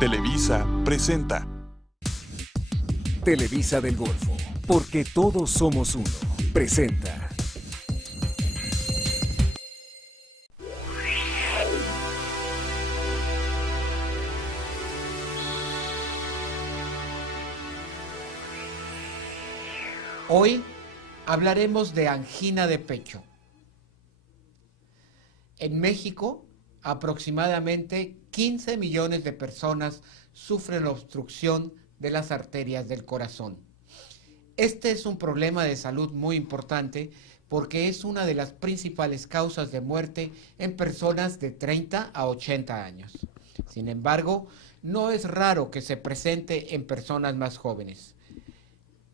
Televisa presenta Televisa del Golfo, porque todos somos uno. Presenta. Hoy hablaremos de angina de pecho. En México, aproximadamente 15 millones de personas sufren obstrucción de las arterias del corazón. Este es un problema de salud muy importante porque es una de las principales causas de muerte en personas de 30 a 80 años. Sin embargo, no es raro que se presente en personas más jóvenes.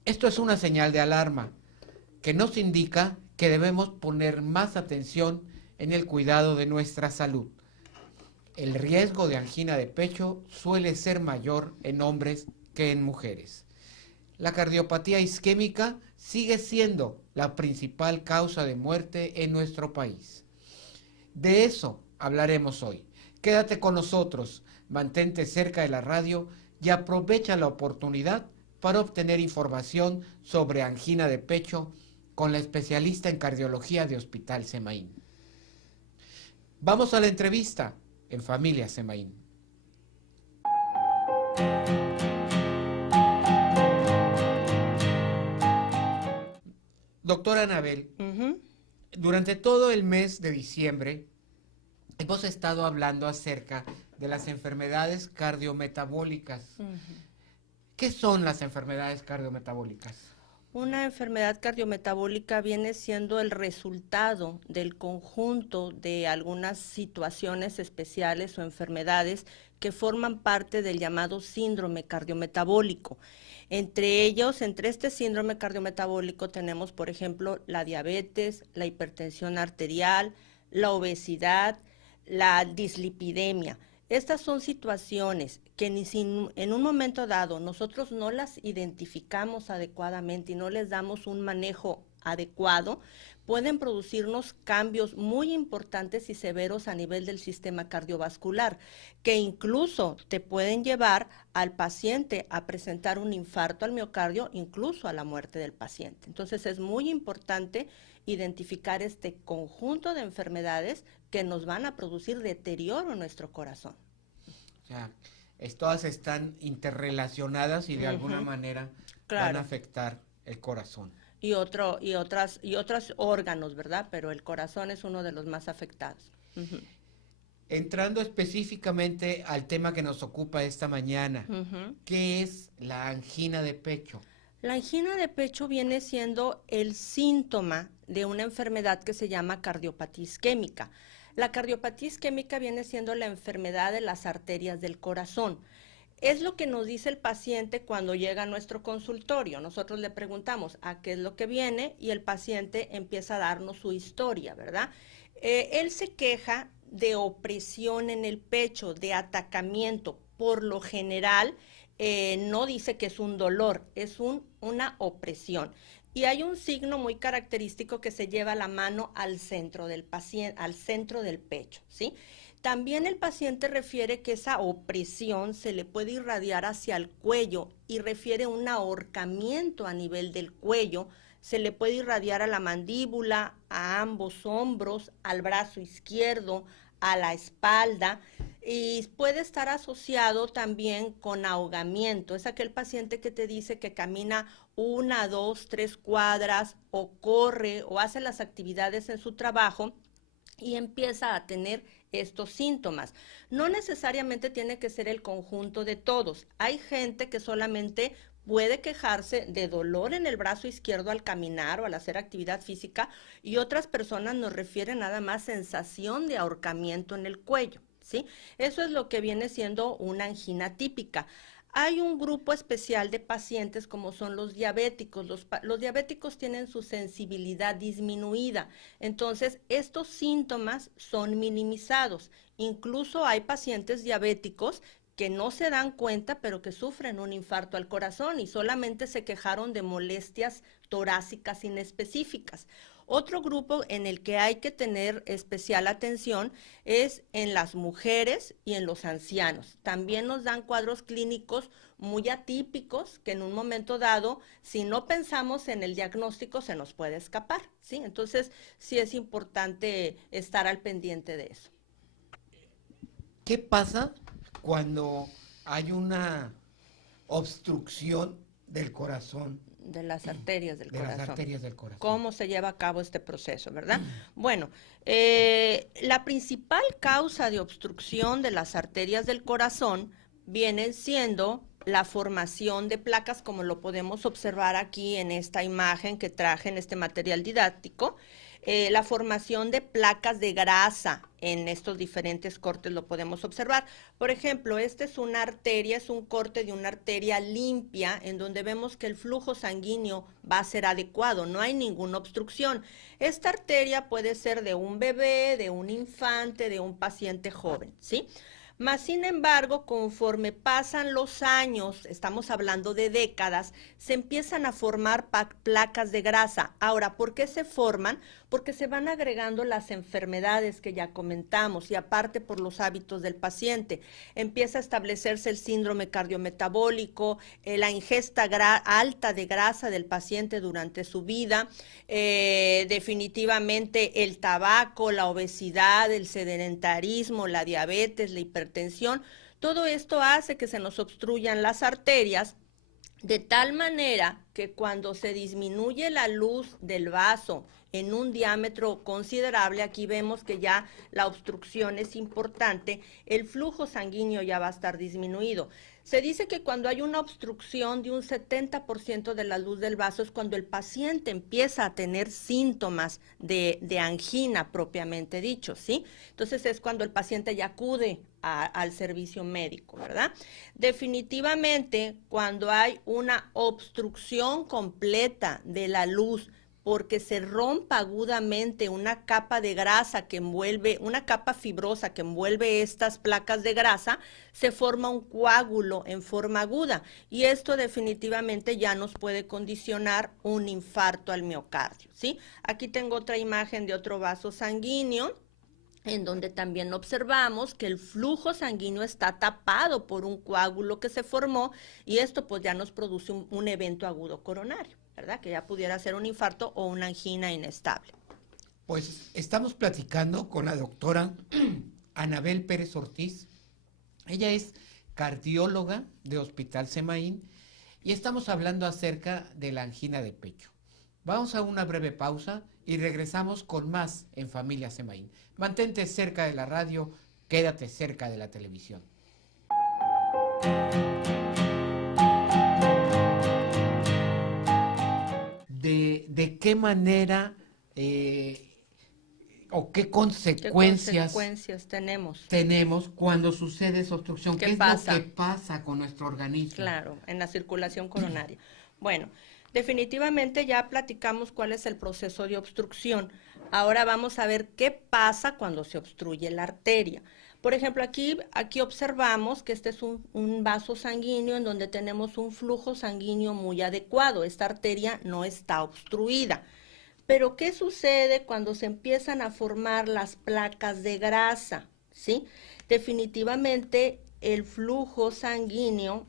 Esto es una señal de alarma que nos indica que debemos poner más atención en el cuidado de nuestra salud. El riesgo de angina de pecho suele ser mayor en hombres que en mujeres. La cardiopatía isquémica sigue siendo la principal causa de muerte en nuestro país. De eso hablaremos hoy. Quédate con nosotros, mantente cerca de la radio y aprovecha la oportunidad para obtener información sobre angina de pecho con la especialista en cardiología de Hospital Semaín. Vamos a la entrevista en Familia Semaín. Doctora Anabel, durante todo el mes de diciembre hemos estado hablando acerca de las enfermedades cardiometabólicas. ¿Qué son las enfermedades cardiometabólicas? Una enfermedad cardiometabólica viene siendo el resultado del conjunto de algunas situaciones especiales o enfermedades que forman parte del llamado síndrome cardiometabólico. Entre este síndrome cardiometabólico tenemos, por ejemplo, la diabetes, la hipertensión arterial, la obesidad, la dislipidemia. Estas son situaciones que en un momento dado nosotros no las identificamos adecuadamente y no les damos un manejo adecuado, pueden producirnos cambios muy importantes y severos a nivel del sistema cardiovascular, que incluso te pueden llevar al paciente a presentar un infarto al miocardio, incluso a la muerte del paciente. Entonces es muy importante identificar este conjunto de enfermedades que nos van a producir deterioro en nuestro corazón. O sea, todas están interrelacionadas y de alguna manera van a afectar el corazón. Y otros órganos, ¿verdad? Pero el corazón es uno de los más afectados. Entrando específicamente al tema que nos ocupa esta mañana, ¿qué es la angina de pecho? La angina de pecho viene siendo el síntoma de una enfermedad que se llama cardiopatía isquémica. La cardiopatía isquémica viene siendo la enfermedad de las arterias del corazón. Es lo que nos dice el paciente cuando llega a nuestro consultorio. Nosotros le preguntamos a qué es lo que viene y el paciente empieza a darnos su historia, ¿verdad? Él se queja de opresión en el pecho, de atacamiento. Por lo general, no dice que es un dolor, es una opresión. Y hay un signo muy característico que se lleva la mano al centro del paciente, al centro del pecho, ¿sí? También el paciente refiere que esa opresión se le puede irradiar hacia el cuello y refiere un ahorcamiento a nivel del cuello, se le puede irradiar a la mandíbula, a ambos hombros, al brazo izquierdo, a la espalda, y puede estar asociado también con ahogamiento. Es aquel paciente que te dice que camina 1, 2, 3 cuadras o corre o hace las actividades en su trabajo y empieza a tener estos síntomas. No necesariamente tiene que ser el conjunto de todos. Hay gente que solamente puede quejarse de dolor en el brazo izquierdo al caminar o al hacer actividad física, y otras personas nos refieren nada más sensación de ahorcamiento en el cuello, ¿sí? Eso es lo que viene siendo una angina típica. Hay un grupo especial de pacientes como son los diabéticos. Los diabéticos tienen su sensibilidad disminuida, entonces estos síntomas son minimizados. Incluso hay pacientes diabéticos que no se dan cuenta, pero que sufren un infarto al corazón y solamente se quejaron de molestias torácicas inespecíficas. Otro grupo en el que hay que tener especial atención es en las mujeres y en los ancianos. También nos dan cuadros clínicos muy atípicos que en un momento dado, si no pensamos en el diagnóstico, se nos puede escapar, ¿sí? Entonces, sí es importante estar al pendiente de eso. ¿Qué pasa cuando hay una obstrucción del corazón? De las arterias del corazón. De las arterias del corazón. ¿Cómo se lleva a cabo este proceso, verdad? Bueno, la principal causa de obstrucción de las arterias del corazón viene siendo la formación de placas, como lo podemos observar aquí en esta imagen que traje en este material didáctico. La formación de placas de grasa en estos diferentes cortes lo podemos observar. Por ejemplo, esta es una arteria, es un corte de una arteria limpia en donde vemos que el flujo sanguíneo va a ser adecuado, no hay ninguna obstrucción. Esta arteria puede ser de un bebé, de un infante, de un paciente joven, ¿sí? Mas, sin embargo, conforme pasan los años, estamos hablando de décadas, se empiezan a formar placas de grasa. Ahora, ¿por qué se forman? Porque se van agregando las enfermedades que ya comentamos y aparte por los hábitos del paciente. Empieza a establecerse el síndrome cardiometabólico, la ingesta alta de grasa del paciente durante su vida, definitivamente el tabaco, la obesidad, el sedentarismo, la diabetes, la hipertensión. Todo esto hace que se nos obstruyan las arterias de tal manera que cuando se disminuye la luz del vaso en un diámetro considerable, aquí vemos que ya la obstrucción es importante, el flujo sanguíneo ya va a estar disminuido. Se dice que cuando hay una obstrucción de un 70% de la luz del vaso es cuando el paciente empieza a tener síntomas de angina propiamente dicho, ¿sí? Entonces es cuando el paciente ya acude al servicio médico, ¿verdad? Definitivamente, cuando hay una obstrucción completa de la luz, porque se rompa agudamente una capa de grasa que envuelve, una capa fibrosa que envuelve estas placas de grasa, se forma un coágulo en forma aguda y esto definitivamente ya nos puede condicionar un infarto al miocardio, ¿sí? Aquí tengo otra imagen de otro vaso sanguíneo, en donde también observamos que el flujo sanguíneo está tapado por un coágulo que se formó y esto pues ya nos produce un evento agudo coronario, ¿verdad? Que ya pudiera ser un infarto o una angina inestable. Pues estamos platicando con la doctora Anabel Pérez Ortiz. Ella es cardióloga de Hospital Semaín y estamos hablando acerca de la angina de pecho. Vamos a una breve pausa y regresamos con más en Familia Semaín. Mantente cerca de la radio, quédate cerca de la televisión. ¿De qué manera o qué consecuencias tenemos cuando sucede esa obstrucción? ¿Qué es lo que pasa con nuestro organismo? Claro, en la circulación coronaria. Bueno, definitivamente ya platicamos cuál es el proceso de obstrucción. Ahora vamos a ver qué pasa cuando se obstruye la arteria. Por ejemplo, aquí observamos que este es un vaso sanguíneo en donde tenemos un flujo sanguíneo muy adecuado. Esta arteria no está obstruida. Pero, ¿qué sucede cuando se empiezan a formar las placas de grasa? ¿Sí? Definitivamente el flujo sanguíneo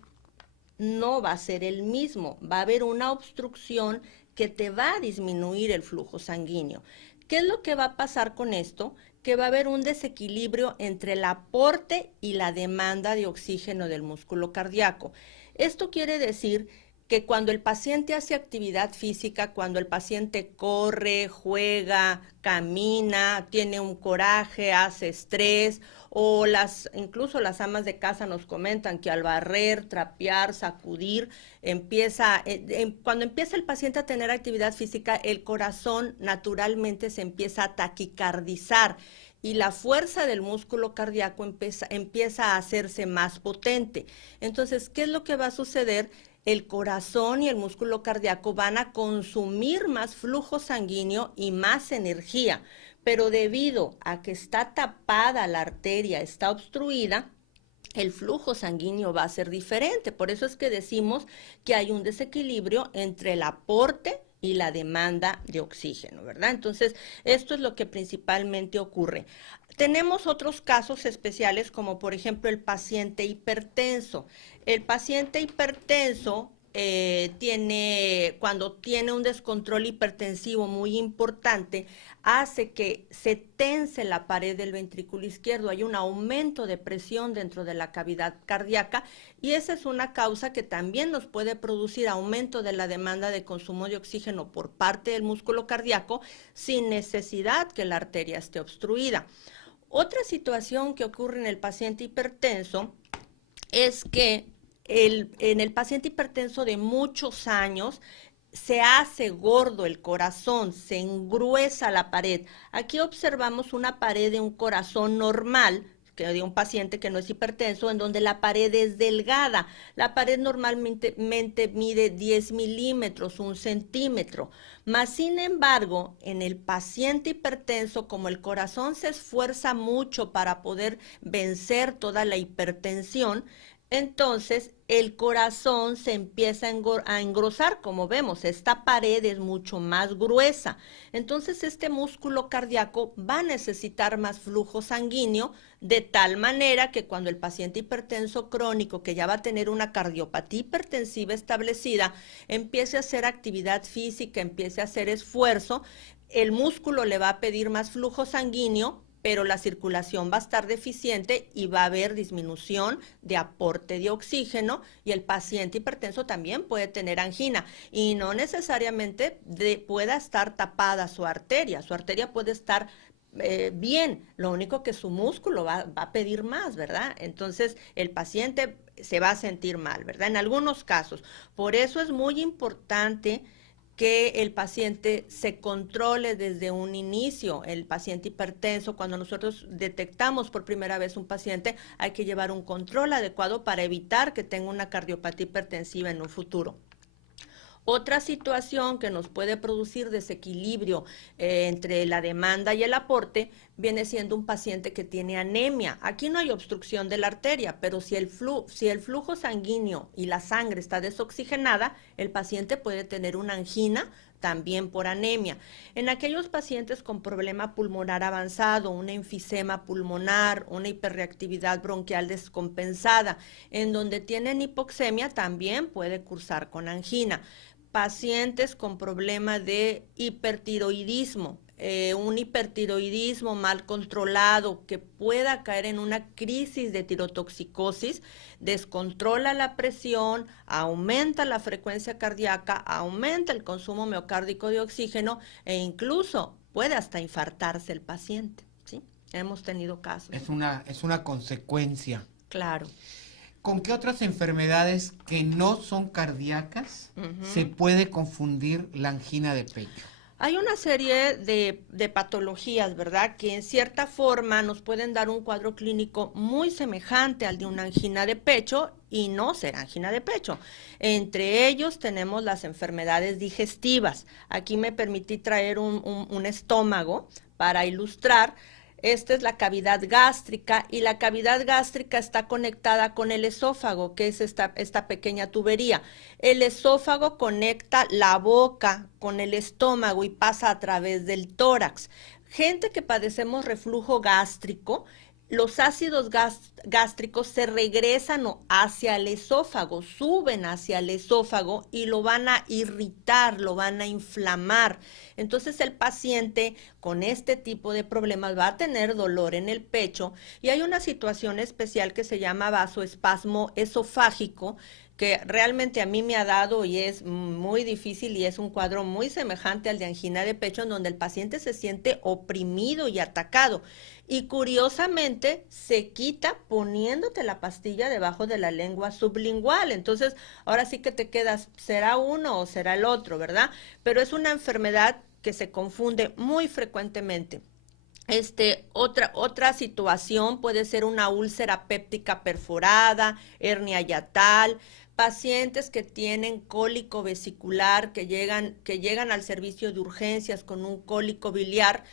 no va a ser el mismo. Va a haber una obstrucción que te va a disminuir el flujo sanguíneo. ¿Qué es lo que va a pasar con esto? Que va a haber un desequilibrio entre el aporte y la demanda de oxígeno del músculo cardíaco. Esto quiere decir que cuando el paciente hace actividad física, cuando el paciente corre, juega, camina, tiene un coraje, hace estrés, o incluso las amas de casa nos comentan que al barrer, trapear, sacudir, cuando empieza el paciente a tener actividad física, el corazón naturalmente se empieza a taquicardizar y la fuerza del músculo cardíaco empieza a hacerse más potente. Entonces, ¿qué es lo que va a suceder? El corazón y el músculo cardíaco van a consumir más flujo sanguíneo y más energía, pero debido a que está tapada la arteria, está obstruida, el flujo sanguíneo va a ser diferente. Por eso es que decimos que hay un desequilibrio entre el aporte y la demanda de oxígeno, ¿verdad? Entonces, esto es lo que principalmente ocurre. Tenemos otros casos especiales como por ejemplo el paciente hipertenso. El paciente hipertenso cuando tiene un descontrol hipertensivo muy importante, hace que se tense la pared del ventrículo izquierdo, hay un aumento de presión dentro de la cavidad cardíaca y esa es una causa que también nos puede producir aumento de la demanda de consumo de oxígeno por parte del músculo cardíaco sin necesidad que la arteria esté obstruida. Otra situación que ocurre en el paciente hipertenso es que en el paciente hipertenso de muchos años se hace gordo el corazón, se engruesa la pared. Aquí observamos una pared de un corazón normal, que de un paciente que no es hipertenso, en donde la pared es delgada. La pared normalmente mide 10 milímetros, 1 centímetro. Mas, sin embargo, en el paciente hipertenso, como el corazón se esfuerza mucho para poder vencer toda la hipertensión, entonces el corazón se empieza a engrosar, como vemos, esta pared es mucho más gruesa. Entonces este músculo cardíaco va a necesitar más flujo sanguíneo, de tal manera que cuando el paciente hipertenso crónico, que ya va a tener una cardiopatía hipertensiva establecida, empiece a hacer actividad física, empiece a hacer esfuerzo, el músculo le va a pedir más flujo sanguíneo, pero la circulación va a estar deficiente y va a haber disminución de aporte de oxígeno y el paciente hipertenso también puede tener angina y no necesariamente pueda estar tapada su arteria puede estar bien, lo único que su músculo va a pedir más, ¿verdad? Entonces el paciente se va a sentir mal, ¿verdad? En algunos casos. Por eso es muy importante que el paciente se controle desde un inicio, el paciente hipertenso. Cuando nosotros detectamos por primera vez un paciente, hay que llevar un control adecuado para evitar que tenga una cardiopatía hipertensiva en un futuro. Otra situación que nos puede producir desequilibrio entre la demanda y el aporte viene siendo un paciente que tiene anemia. Aquí no hay obstrucción de la arteria, pero si el flujo sanguíneo y la sangre está desoxigenada, el paciente puede tener una angina también por anemia. En aquellos pacientes con problema pulmonar avanzado, un enfisema pulmonar, una hiperreactividad bronquial descompensada, en donde tienen hipoxemia, también puede cursar con angina. Pacientes con problema de hipertiroidismo, un hipertiroidismo mal controlado que pueda caer en una crisis de tirotoxicosis, descontrola la presión, aumenta la frecuencia cardíaca, aumenta el consumo miocárdico de oxígeno e incluso puede hasta infartarse el paciente, ¿sí? Hemos tenido casos. Es una consecuencia. Claro. ¿Con qué otras enfermedades que no son cardíacas se puede confundir la angina de pecho? Hay una serie de patologías, ¿verdad?, que en cierta forma nos pueden dar un cuadro clínico muy semejante al de una angina de pecho y no ser angina de pecho. Entre ellos tenemos las enfermedades digestivas. Aquí me permití traer un estómago para ilustrar. Esta es la cavidad gástrica y la cavidad gástrica está conectada con el esófago, que es esta pequeña tubería. El esófago conecta la boca con el estómago y pasa a través del tórax. Gente que padecemos reflujo gástrico, los ácidos gástricos se regresan hacia el esófago, suben hacia el esófago y lo van a irritar, lo van a inflamar. Entonces el paciente con este tipo de problemas va a tener dolor en el pecho y hay una situación especial que se llama vasoespasmo esofágico, que realmente a mí me ha dado y es muy difícil y es un cuadro muy semejante al de angina de pecho, en donde el paciente se siente oprimido y atacado. Y curiosamente se quita poniéndote la pastilla debajo de la lengua sublingual. Entonces, ahora sí que te quedas, ¿será uno o será el otro, verdad? Pero es una enfermedad que se confunde muy frecuentemente. Otra situación puede ser una úlcera péptica perforada, hernia hiatal, pacientes que tienen cólico vesicular, que llegan al servicio de urgencias con un cólico biliar,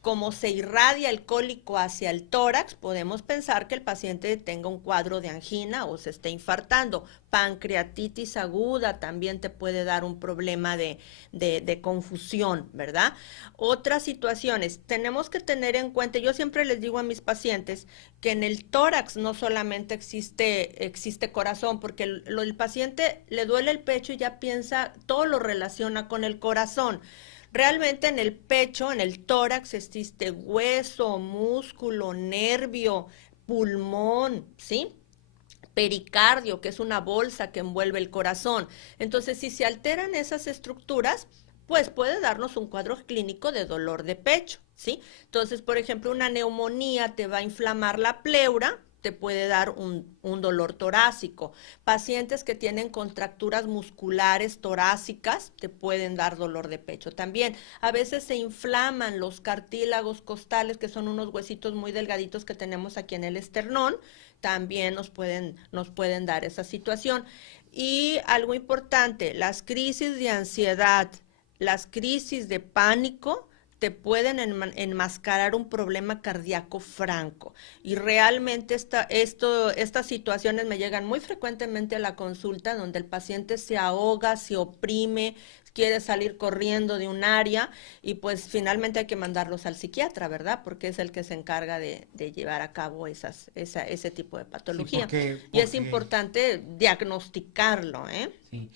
como se irradia el cólico hacia el tórax, podemos pensar que el paciente tenga un cuadro de angina o se esté infartando. Pancreatitis aguda también te puede dar un problema de confusión, ¿verdad? Otras situaciones, tenemos que tener en cuenta, yo siempre les digo a mis pacientes que en el tórax no solamente existe corazón, porque el paciente le duele el pecho y ya piensa, todo lo relaciona con el corazón. Realmente en el pecho, en el tórax, existe hueso, músculo, nervio, pulmón, ¿sí? Pericardio, que es una bolsa que envuelve el corazón. Entonces, si se alteran esas estructuras, pues puede darnos un cuadro clínico de dolor de pecho, ¿sí? Entonces, por ejemplo, una neumonía te va a inflamar la pleura, te puede dar un dolor torácico. Pacientes que tienen contracturas musculares torácicas te pueden dar dolor de pecho también. A veces se inflaman los cartílagos costales, que son unos huesitos muy delgaditos que tenemos aquí en el esternón, también nos pueden dar esa situación. Y algo importante, las crisis de ansiedad, las crisis de pánico, te pueden enmascarar un problema cardíaco franco. Y realmente estas situaciones me llegan muy frecuentemente a la consulta, donde el paciente se ahoga, se oprime, quiere salir corriendo de un área y pues finalmente hay que mandarlos al psiquiatra, ¿verdad? Porque es el que se encarga de llevar a cabo ese tipo de patología. Sí, y es importante diagnosticarlo, ¿eh? Sí.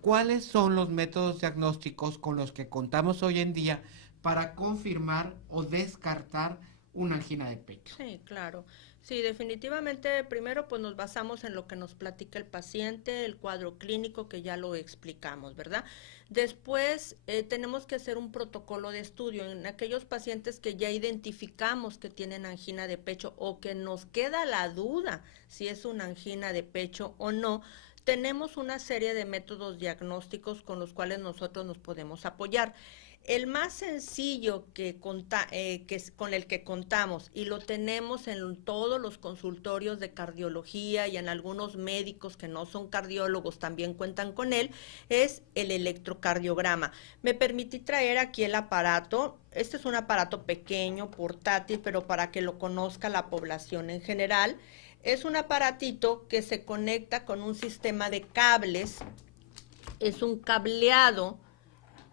¿Cuáles son los métodos diagnósticos con los que contamos hoy en día para confirmar o descartar una angina de pecho? Sí, claro. Sí, definitivamente, primero pues nos basamos en lo que nos platica el paciente, el cuadro clínico que ya lo explicamos, ¿verdad? Después tenemos que hacer un protocolo de estudio en aquellos pacientes que ya identificamos que tienen angina de pecho o que nos queda la duda si es una angina de pecho o no. Tenemos una serie de métodos diagnósticos con los cuales nosotros nos podemos apoyar. El más sencillo con el que contamos y lo tenemos en todos los consultorios de cardiología y en algunos médicos que no son cardiólogos también cuentan con él, es el electrocardiograma. Me permití traer aquí el aparato. Este es un aparato pequeño, portátil, pero para que lo conozca la población en general. Es un aparatito que se conecta con un sistema de cables. Es un cableado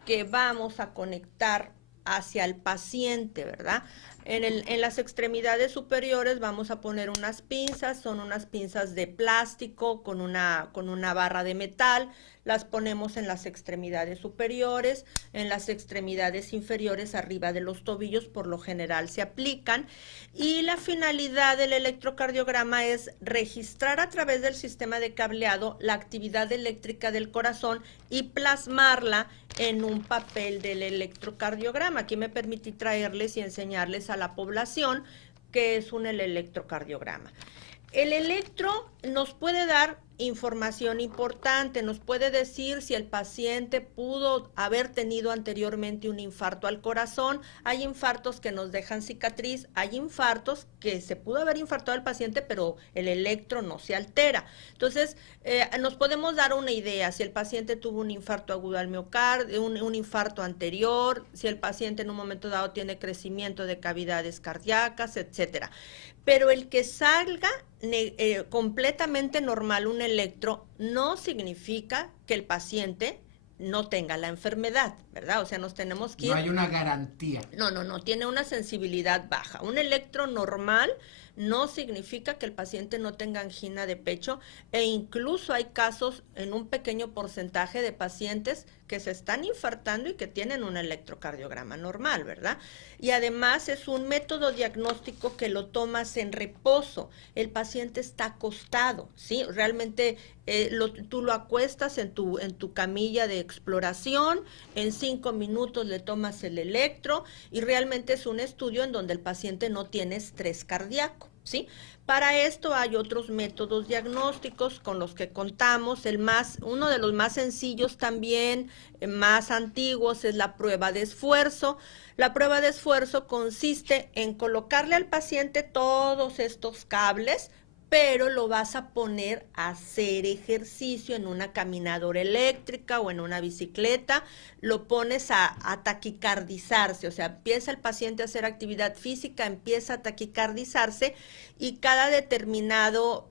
que vamos a conectar hacia el paciente, ¿verdad? En las extremidades superiores vamos a poner unas pinzas, son unas pinzas de plástico con una barra de metal, las ponemos en las extremidades superiores, en las extremidades inferiores arriba de los tobillos, por lo general se aplican, y la finalidad del electrocardiograma es registrar a través del sistema de cableado la actividad eléctrica del corazón y plasmarla en un papel del electrocardiograma. Aquí me permití traerles y enseñarles a la población qué es el electrocardiograma. El electro nos puede dar información importante, nos puede decir si el paciente pudo haber tenido anteriormente un infarto al corazón. Hay infartos que nos dejan cicatriz, hay infartos que se pudo haber infartado al paciente, pero el electro no se altera. Entonces, nos podemos dar una idea si el paciente tuvo un infarto agudo al miocardio, un infarto anterior, si el paciente en un momento dado tiene crecimiento de cavidades cardíacas, etcétera. Pero el que salga completamente normal un electro no significa que el paciente no tenga la enfermedad, ¿verdad? O sea, nos tenemos que ir... No hay una garantía. No, tiene una sensibilidad baja. Un electro normal no significa que el paciente no tenga angina de pecho, e incluso hay casos en un pequeño porcentaje de pacientes que se están infartando y que tienen un electrocardiograma normal, ¿verdad? Y además es un método diagnóstico que lo tomas en reposo. El paciente está acostado, ¿sí? Realmente tú lo acuestas en tu camilla de exploración, en 5 minutos le tomas el electro y realmente es un estudio en donde el paciente no tiene estrés cardíaco, ¿sí? Para esto hay otros métodos diagnósticos con los que contamos. Uno de los más sencillos también, más antiguos, es la prueba de esfuerzo. La prueba de esfuerzo consiste en colocarle al paciente todos estos cables pero lo vas a poner a hacer ejercicio en una caminadora eléctrica o en una bicicleta, lo pones a taquicardizarse, o sea, empieza el paciente a hacer actividad física, empieza a taquicardizarse y cada determinados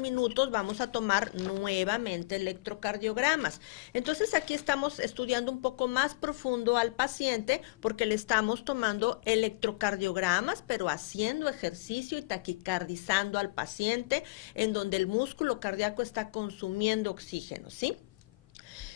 minutos vamos a tomar nuevamente electrocardiogramas. Entonces aquí estamos estudiando un poco más profundo al paciente porque le estamos tomando electrocardiogramas, pero haciendo ejercicio y taquicardizando al paciente en donde el músculo cardíaco está consumiendo oxígeno, ¿sí?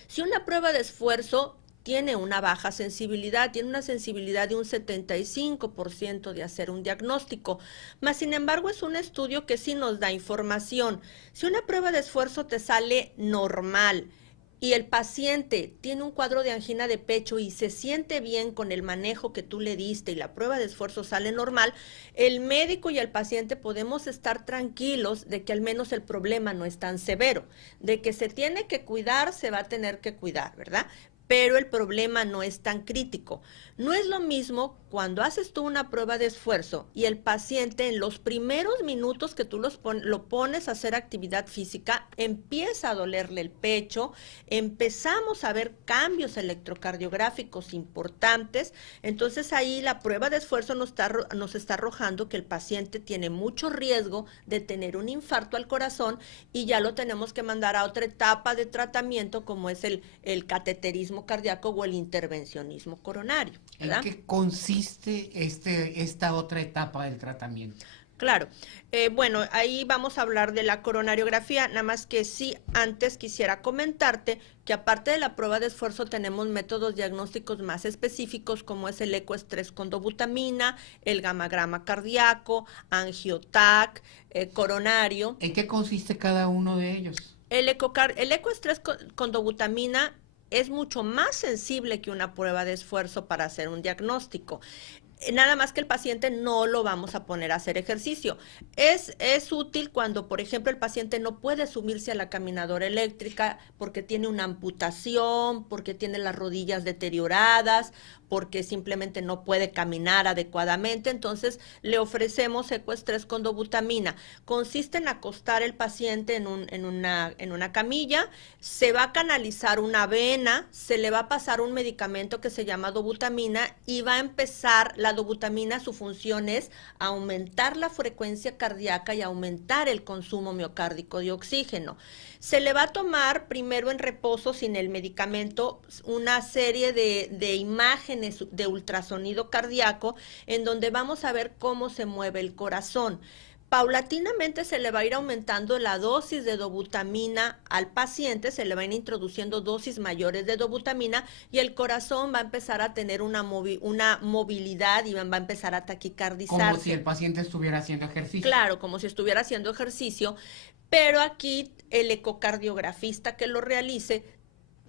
Si una prueba de esfuerzo tiene una baja sensibilidad, tiene una sensibilidad de un 75% de hacer un diagnóstico, mas sin embargo es un estudio que sí nos da información. Si una prueba de esfuerzo te sale normal y el paciente tiene un cuadro de angina de pecho y se siente bien con el manejo que tú le diste y la prueba de esfuerzo sale normal, el médico y el paciente podemos estar tranquilos de que al menos el problema no es tan severo, de que se tiene que cuidar, se va a tener que cuidar, ¿verdad? Pero el problema no es tan crítico. No es lo mismo cuando haces tú una prueba de esfuerzo y el paciente en los primeros minutos que tú lo pones a hacer actividad física, empieza a dolerle el pecho, empezamos a ver cambios electrocardiográficos importantes, entonces ahí la prueba de esfuerzo nos está arrojando que el paciente tiene mucho riesgo de tener un infarto al corazón y ya lo tenemos que mandar a otra etapa de tratamiento como es el cateterismo cardíaco o el intervencionismo coronario, ¿verdad? ¿En qué consiste esta otra etapa del tratamiento? Claro, bueno, ahí vamos a hablar de la coronariografía, nada más que sí, antes quisiera comentarte que aparte de la prueba de esfuerzo tenemos métodos diagnósticos más específicos como es el ecoestrés con dobutamina, el gamagrama cardíaco, angiotac, coronario. ¿En qué consiste cada uno de ellos? El ecoestrés con dobutamina es mucho más sensible que una prueba de esfuerzo para hacer un diagnóstico. Nada más que el paciente no lo vamos a poner a hacer ejercicio. Es útil cuando, por ejemplo, el paciente no puede subirse a la caminadora eléctrica porque tiene una amputación, porque tiene las rodillas deterioradas, porque simplemente no puede caminar adecuadamente, entonces le ofrecemos ecoestrés con dobutamina. Consiste en acostar el paciente en una camilla, se va a canalizar una vena, se le va a pasar un medicamento que se llama dobutamina y va a empezar, la dobutamina su función es aumentar la frecuencia cardíaca y aumentar el consumo miocárdico de oxígeno. Se le va a tomar primero en reposo sin el medicamento una serie de imágenes de ultrasonido cardíaco en donde vamos a ver cómo se mueve el corazón. Paulatinamente se le va a ir aumentando la dosis de dobutamina al paciente, se le van introduciendo dosis mayores de dobutamina y el corazón va a empezar a tener una movilidad y va a empezar a taquicardizarse. Como si el paciente estuviera haciendo ejercicio. Claro, como si estuviera haciendo ejercicio, pero aquí el ecocardiografista que lo realice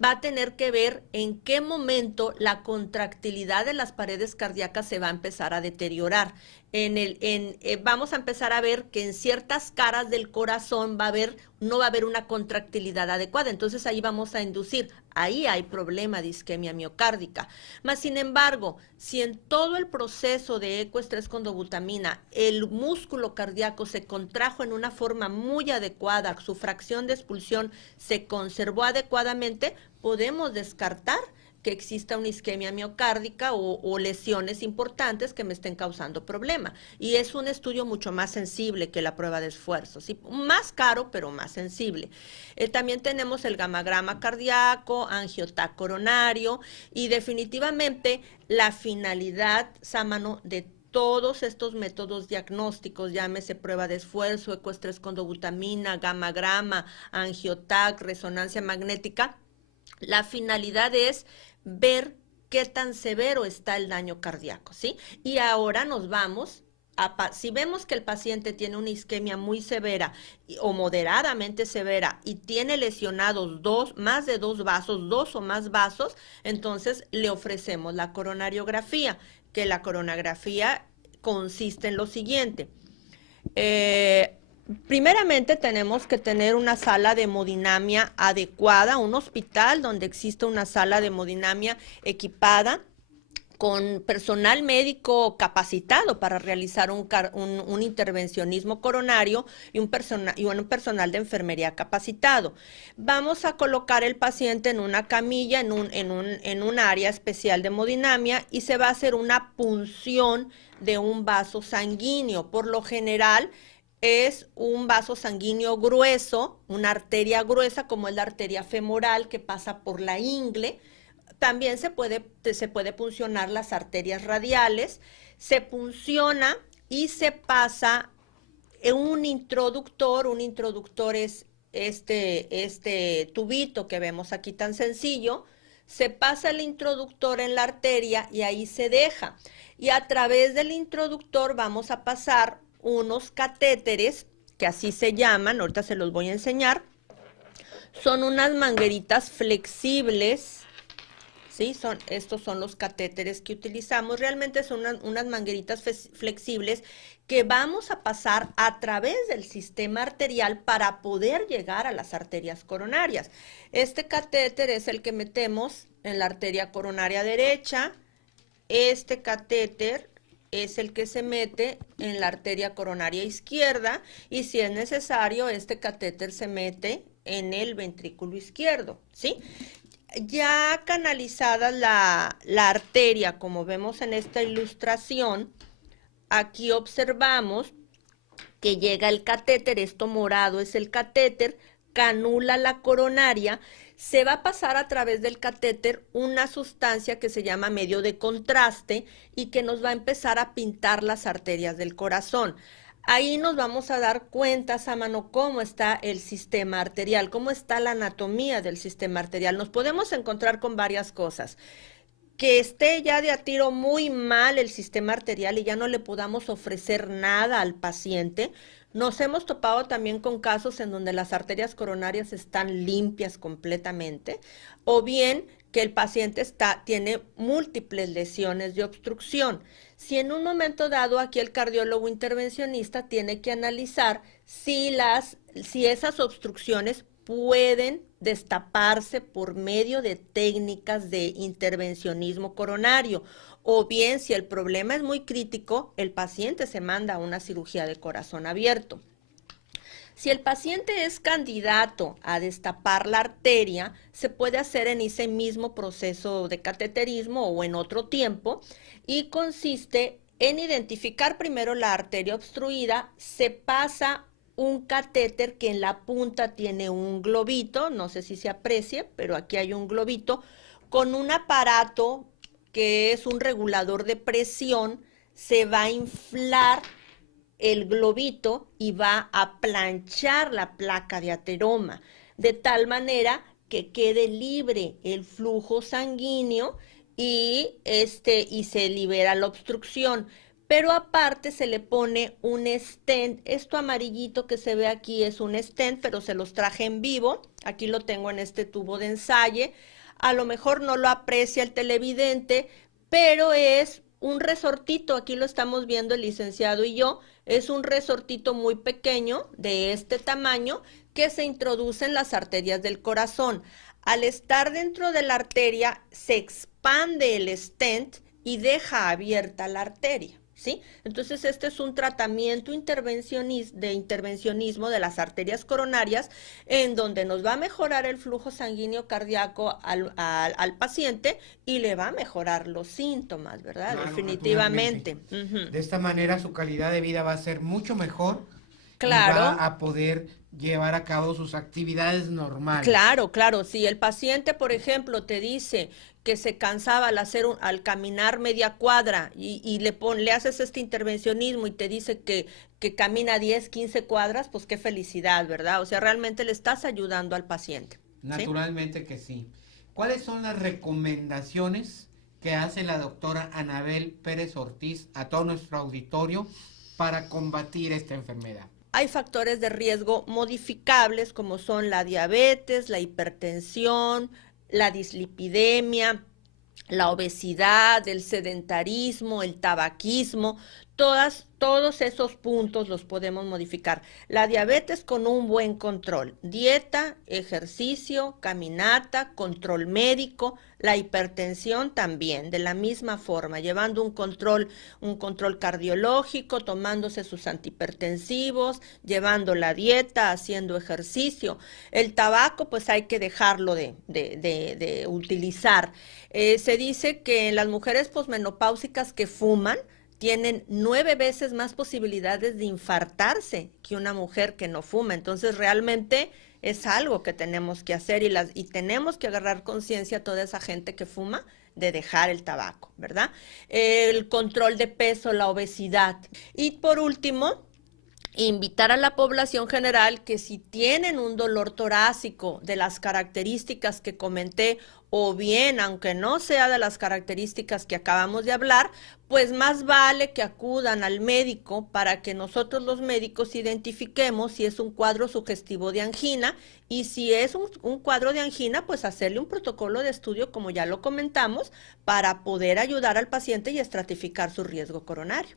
va a tener que ver en qué momento la contractilidad de las paredes cardíacas se va a empezar a deteriorar. Vamos a empezar a ver que en ciertas caras del corazón no va a haber una contractilidad adecuada, entonces ahí vamos a inducir, ahí hay problema de isquemia miocárdica. Mas sin embargo, si en todo el proceso de ecoestrés con dobutamina el músculo cardíaco se contrajo en una forma muy adecuada, su fracción de expulsión se conservó adecuadamente, podemos descartar que exista una isquemia miocárdica o lesiones importantes que me estén causando problema. Y es un estudio mucho más sensible que la prueba de esfuerzo, ¿sí? Más caro, pero más sensible. También tenemos el gamagrama cardíaco, angiotac coronario y definitivamente la finalidad, Sámano, de todos estos métodos diagnósticos, llámese prueba de esfuerzo, ecoestrés con dobutamina, gamagrama, angiotac, resonancia magnética, la finalidad es ver qué tan severo está el daño cardíaco, ¿sí? Y ahora nos vamos si vemos que el paciente tiene una isquemia muy severa o moderadamente severa y tiene lesionados más de dos o más vasos, entonces le ofrecemos la coronariografía, que la coronariografía consiste en lo siguiente. Primeramente tenemos que tener una sala de hemodinamia adecuada, un hospital donde exista una sala de hemodinamia equipada. con personal médico capacitado para realizar un intervencionismo coronario y un personal de enfermería capacitado. Vamos a colocar el paciente en una camilla, en un área especial de hemodinamia, y se va a hacer una punción de un vaso sanguíneo. Por lo general es un vaso sanguíneo grueso, una arteria gruesa como es la arteria femoral que pasa por la ingle. También se puede puncionar las arterias radiales, se punciona y se pasa un introductor es este tubito que vemos aquí tan sencillo, se pasa el introductor en la arteria y ahí se deja. Y a través del introductor vamos a pasar unos catéteres, que así se llaman, ahorita se los voy a enseñar. Son unas mangueritas flexibles. ¿Sí? Estos son los catéteres que utilizamos. Realmente son unas mangueritas flexibles que vamos a pasar a través del sistema arterial para poder llegar a las arterias coronarias. Este catéter es el que metemos en la arteria coronaria derecha. Este catéter es el que se mete en la arteria coronaria izquierda, y si es necesario, este catéter se mete en el ventrículo izquierdo, ¿sí? Ya canalizada la arteria, como vemos en esta ilustración, aquí observamos que llega el catéter, esto morado es el catéter, canula la coronaria, se va a pasar a través del catéter una sustancia que se llama medio de contraste y que nos va a empezar a pintar las arterias del corazón. Ahí nos vamos a dar cuenta, Sámano, cómo está el sistema arterial, cómo está la anatomía del sistema arterial. Nos podemos encontrar con varias cosas. Que esté ya de a tiro muy mal el sistema arterial y ya no le podamos ofrecer nada al paciente. Nos hemos topado también con casos en donde las arterias coronarias están limpias completamente, o bien que el paciente tiene múltiples lesiones de obstrucción. Si en un momento dado aquí el cardiólogo intervencionista tiene que analizar si esas obstrucciones pueden destaparse por medio de técnicas de intervencionismo coronario, o bien si el problema es muy crítico, el paciente se manda a una cirugía de corazón abierto. Si el paciente es candidato a destapar la arteria, se puede hacer en ese mismo proceso de cateterismo o en otro tiempo, y consiste en identificar primero la arteria obstruida, se pasa un catéter que en la punta tiene un globito, no sé si se aprecie, pero aquí hay un globito, con un aparato que es un regulador de presión, se va a inflar el globito y va a planchar la placa de ateroma, de tal manera que quede libre el flujo sanguíneo y se libera la obstrucción. Pero aparte se le pone un stent. Esto amarillito que se ve aquí es un stent, pero se los traje en vivo. Aquí lo tengo en este tubo de ensayo. A lo mejor no lo aprecia el televidente, pero es un resortito. Aquí lo estamos viendo el licenciado y yo. Es un resortito muy pequeño de este tamaño que se introduce en las arterias del corazón. Al estar dentro de la arteria, se expande el stent y deja abierta la arteria, ¿sí? Entonces, este es un tratamiento de intervencionismo de las arterias coronarias, en donde nos va a mejorar el flujo sanguíneo cardíaco al paciente y le va a mejorar los síntomas, ¿verdad? Claro, definitivamente. De esta manera su calidad de vida va a ser mucho mejor. Claro. Y va a poder llevar a cabo sus actividades normales. Claro, claro. Si el paciente, por ejemplo, te dice que se cansaba al caminar media cuadra y le haces este intervencionismo y te dice que camina 10, 15 cuadras, pues qué felicidad, ¿verdad? O sea, realmente le estás ayudando al paciente. Naturalmente, ¿sí? Que sí. ¿Cuáles son las recomendaciones que hace la doctora Anabel Pérez Ortiz a todo nuestro auditorio para combatir esta enfermedad? Hay factores de riesgo modificables como son la diabetes, la hipertensión, la dislipidemia, la obesidad, el sedentarismo, el tabaquismo. Todos esos puntos los podemos modificar. La diabetes con un buen control, dieta, ejercicio, caminata, control médico, la hipertensión también, de la misma forma, llevando un control cardiológico, tomándose sus antihipertensivos, llevando la dieta, haciendo ejercicio. El tabaco, pues hay que dejarlo de utilizar. Se dice que las mujeres posmenopáusicas que fuman, tienen 9 veces más posibilidades de infartarse que una mujer que no fuma. Entonces realmente es algo que tenemos que hacer y tenemos que agarrar conciencia a toda esa gente que fuma de dejar el tabaco, ¿verdad? El control de peso, la obesidad. Y por último, invitar a la población general que si tienen un dolor torácico de las características que comenté, o bien, aunque no sea de las características que acabamos de hablar, pues más vale que acudan al médico para que nosotros los médicos identifiquemos si es un cuadro sugestivo de angina, y si es un cuadro de angina, pues hacerle un protocolo de estudio, como ya lo comentamos, para poder ayudar al paciente y estratificar su riesgo coronario.